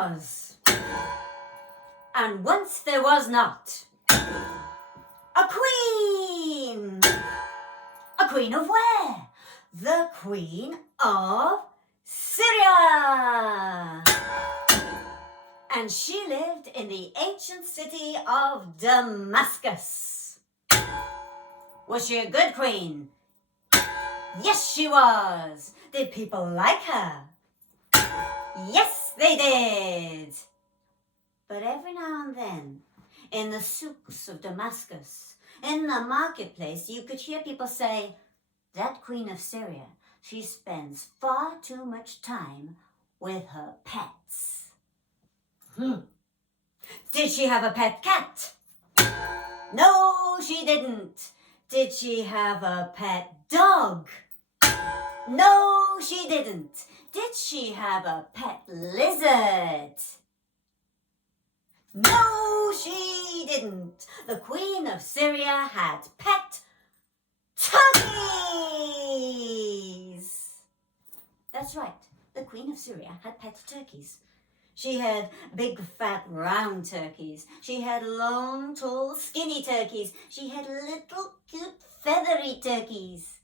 was, and once there was not, a queen. A queen of where? The Queen of Syria. And she lived in the ancient city of Damascus. Was she a good queen? Yes, she was. Did people like her? Yes, they did. But every now and then, in the souks of Damascus, in the marketplace, you could hear people say, that Queen of Syria, she spends far too much time with her pets. Did she have a pet cat? No, she didn't. Did she have a pet dog? No, she didn't. Did she have a pet lizard? No, she didn't. The Queen of Syria had pet turkeys. That's right. The Queen of Syria had pet turkeys. She had big, fat, round turkeys. She had long, tall, skinny turkeys. She had little, cute, feathery turkeys.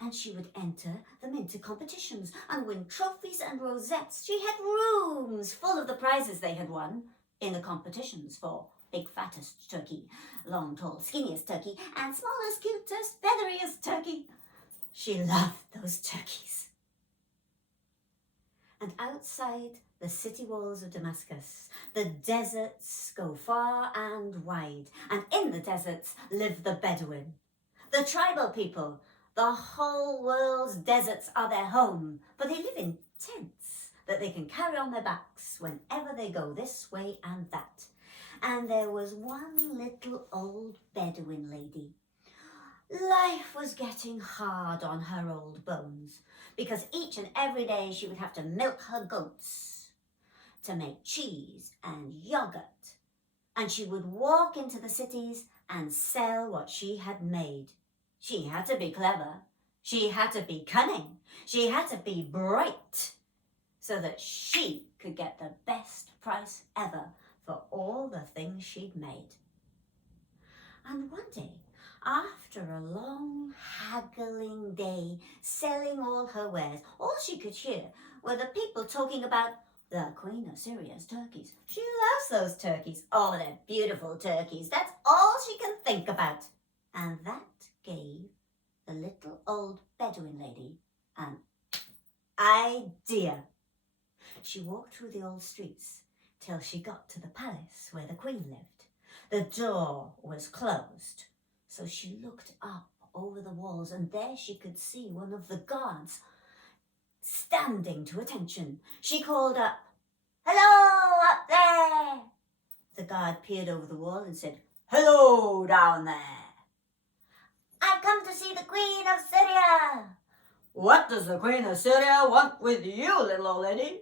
And she would enter them into competitions and win trophies and rosettes. She had rooms full of the prizes they had won in the competitions for big, fattest turkey, long, tall, skinniest turkey, and smallest, cutest, featheriest turkey. She loved those turkeys. And outside the city walls of Damascus, the deserts go far and wide, and in the deserts live the Bedouin, the tribal people. The whole world's deserts are their home, but they live in tents that they can carry on their backs whenever they go this way and that. And there was one little old Bedouin lady. Life was getting hard on her old bones, because each and every day she would have to milk her goats to make cheese and yogurt. And she would walk into the cities and sell what she had made. She had to be clever. She had to be cunning. She had to be bright so that she could get the best price ever for all the things she'd made. And one day, after a long haggling day selling all her wares, all she could hear were the people talking about the Queen of Syria's turkeys. She loves those turkeys. Oh, they're beautiful turkeys. That's all she can think about. And that gave the little old Bedouin lady an idea. She walked through the old streets till she got to the palace where the Queen lived. The door was closed, so she looked up over the walls, and there she could see one of the guards standing to attention. She called up, "Hello, up there!" The guard peered over the wall and said, "Hello, down there. I've come to see the Queen of Syria." "What does the Queen of Syria want with you, little old lady?"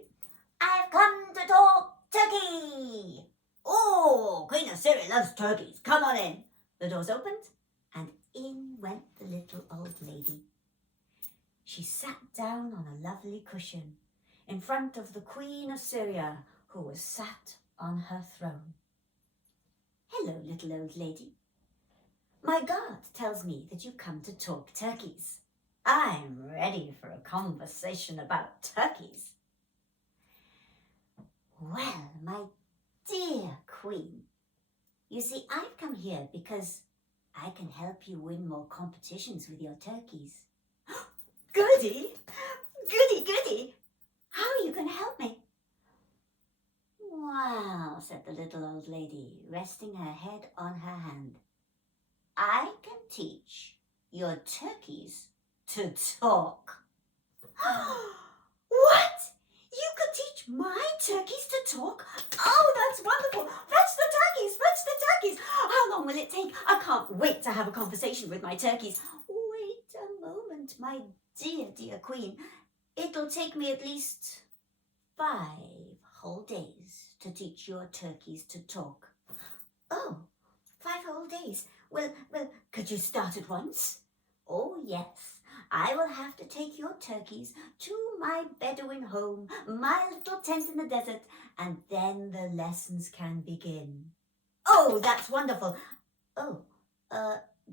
"I've come to talk turkey." "Oh, Queen of Syria loves turkeys. Come on in." The doors opened, and in went the little old lady. She sat down on a lovely cushion in front of the Queen of Syria, who was sat on her throne. "Hello, little old lady. My guard tells me that you come to talk turkeys. I'm ready for a conversation about turkeys." "Well, my dear Queen, you see, I've come here because I can help you win more competitions with your turkeys." "Goody, goody, goody. How are you going to help me?" "Well," said the little old lady, resting her head on her hand, "I can teach your turkeys to talk." "What? You could teach my turkeys to talk? Oh, that's wonderful. Fetch the turkeys, fetch the turkeys. How long will it take? I can't wait to have a conversation with my turkeys." "Wait a moment, my dear, dear Queen. It'll take me at least 5 whole days to teach your turkeys to talk." "Oh, 5 whole days. Well, could you start at once?" "Oh, yes. I will have to take your turkeys to my Bedouin home, my little tent in the desert, and then the lessons can begin. Oh, that's wonderful. Oh,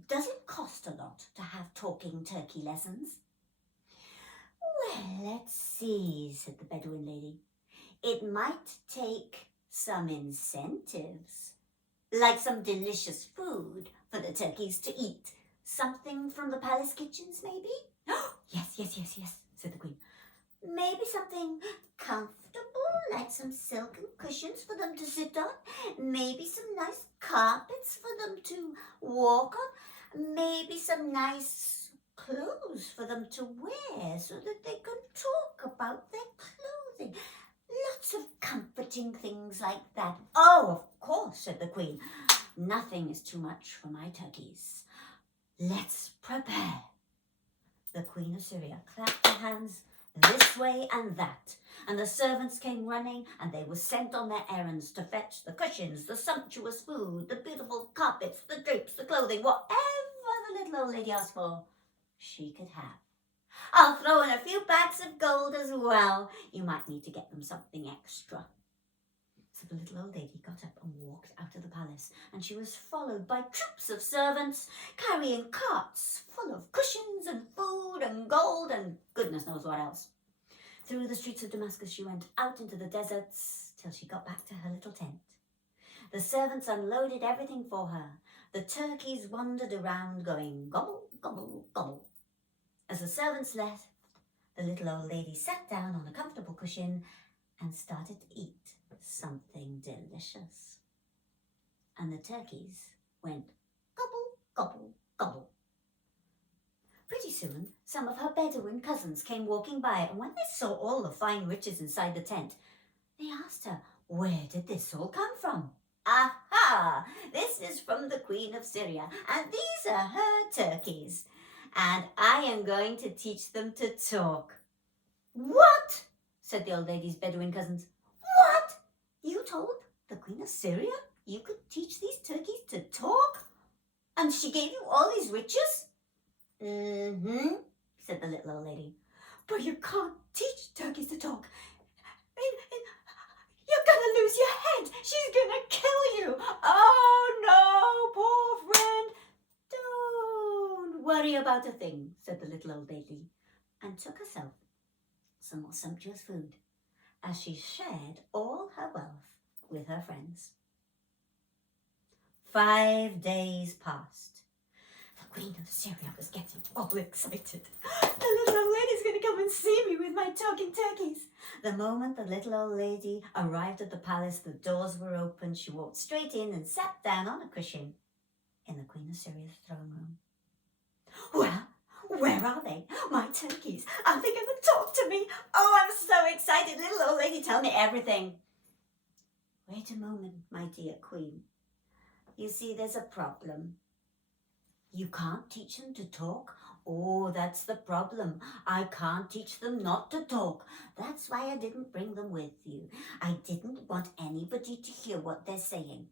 does it cost a lot to have talking turkey lessons? Well, let's see, said the Bedouin lady. It might take some incentives, like some delicious food for the turkeys to eat. Something from the palace kitchens, maybe? Yes, said the queen. Maybe something comfortable, like some silken cushions for them to sit on. Maybe some nice carpets for them to walk on. Maybe some nice clothes for them to wear so that they can talk about their clothing. Lots of comforting things like that. Oh, of course, said the queen. Nothing is too much for my turkeys. Let's prepare. The Queen of Syria clapped her hands this way and that, and the servants came running, and they were sent on their errands to fetch the cushions, the sumptuous food, the beautiful carpets, the drapes, the clothing, whatever the little old lady asked for, she could have. I'll throw in a few bags of gold as well. You might need to get them something extra. So the little old lady got up and walked out of the palace, and she was followed by troops of servants carrying carts full of cushions and food and gold and goodness knows what else. Through the streets of Damascus she went out into the deserts till she got back to her little tent. The servants unloaded everything for her. The turkeys wandered around going gobble, gobble, gobble. As the servants left, the little old lady sat down on a comfortable cushion and started to eat something delicious. And the turkeys went gobble, gobble, gobble. Pretty soon, some of her Bedouin cousins came walking by, and when they saw all the fine riches inside the tent, they asked her, where did this all come from? Aha! This is from the Queen of Syria, and these are her turkeys. And I am going to teach them to talk. What? Said the old lady's Bedouin cousins. What? You told the Queen of Syria you could teach these turkeys to talk? And she gave you all these riches? Mm-hmm, said the little old lady. But you can't teach turkeys to talk. You're going to lose your head. She's going to kill you. Oh, no, poor friend. Don't worry about a thing, said the little old lady, and took herself some more sumptuous food as she shared all her wealth with her friends. 5 days passed. The Queen of Syria was getting all excited. The little old lady's going to come and see me with my talking turkeys. The moment the little old lady arrived at the palace, the doors were open. She walked straight in and sat down on a cushion in the Queen of Syria's throne room. Well, where are they? My turkeys. Are they going to talk to me? Oh, I'm so excited. Little old lady, tell me everything. Wait a moment, my dear Queen. You see, there's a problem. You can't teach them to talk? Oh, that's the problem. I can't teach them not to talk. That's why I didn't bring them with you. I didn't want anybody to hear what they're saying.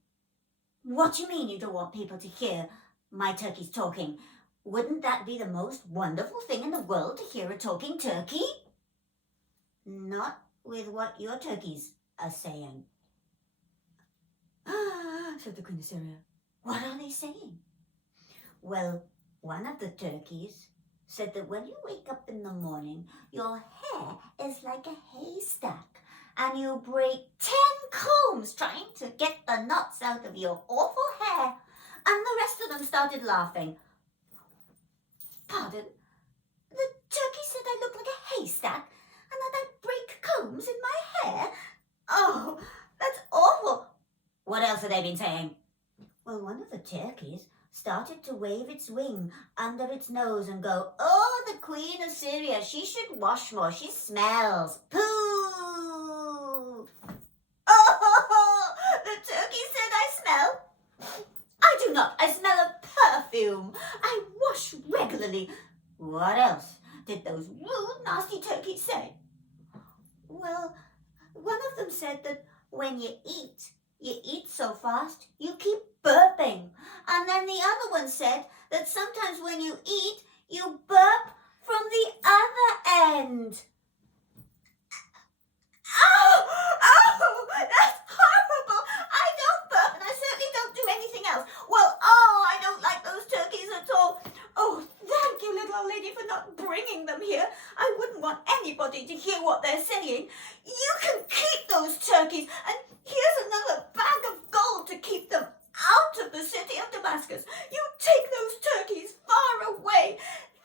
What do you mean you don't want people to hear my turkeys talking? Wouldn't that be the most wonderful thing in the world to hear a talking turkey? Not with what your turkeys are saying. Said the Queen of Syria. What are they saying? Well, one of the turkeys said that when you wake up in the morning, your hair is like a haystack, and you break 10 combs trying to get the knots out of your awful hair. And the rest of them started laughing. Pardon? The turkey said I look like a haystack and that I break combs in my hair? Oh, that's awful. What else have they been saying? Well, one of the turkeys started to wave its wing under its nose and go, oh, the Queen of Syria, she should wash more. She smells. Pooh! Oh, the turkey said I smell. I do not. I smell of perfume. I wash regularly. What else did those rude, nasty turkeys say? Well, one of them said that when you eat so fast, you keep burping. And then the other one said that sometimes when you eat, you burp from the other end. Oh, oh, that's horrible. I don't burp and I certainly don't do anything else. Well, oh, I don't like those turkeys at all. Oh, thank you, little old lady, for not bringing them here. I wouldn't want anybody to hear what they're saying. You can keep those turkeys, and here's another bag of gold to keep them out of the city of Damascus. You take those turkeys far away.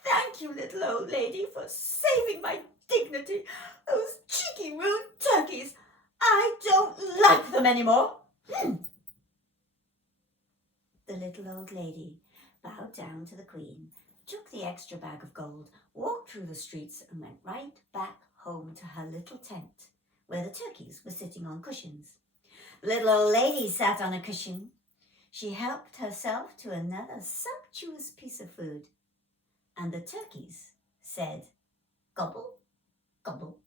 Thank you, little old lady, for saving my dignity. Those cheeky, rude turkeys. I don't like them anymore. The little old lady bowed down to the Queen, took the extra bag of gold, walked through the streets and went right back home to her little tent, where the turkeys were sitting on cushions. The little old lady sat on a cushion. She helped herself to another sumptuous piece of food, and the turkeys said, gobble, gobble,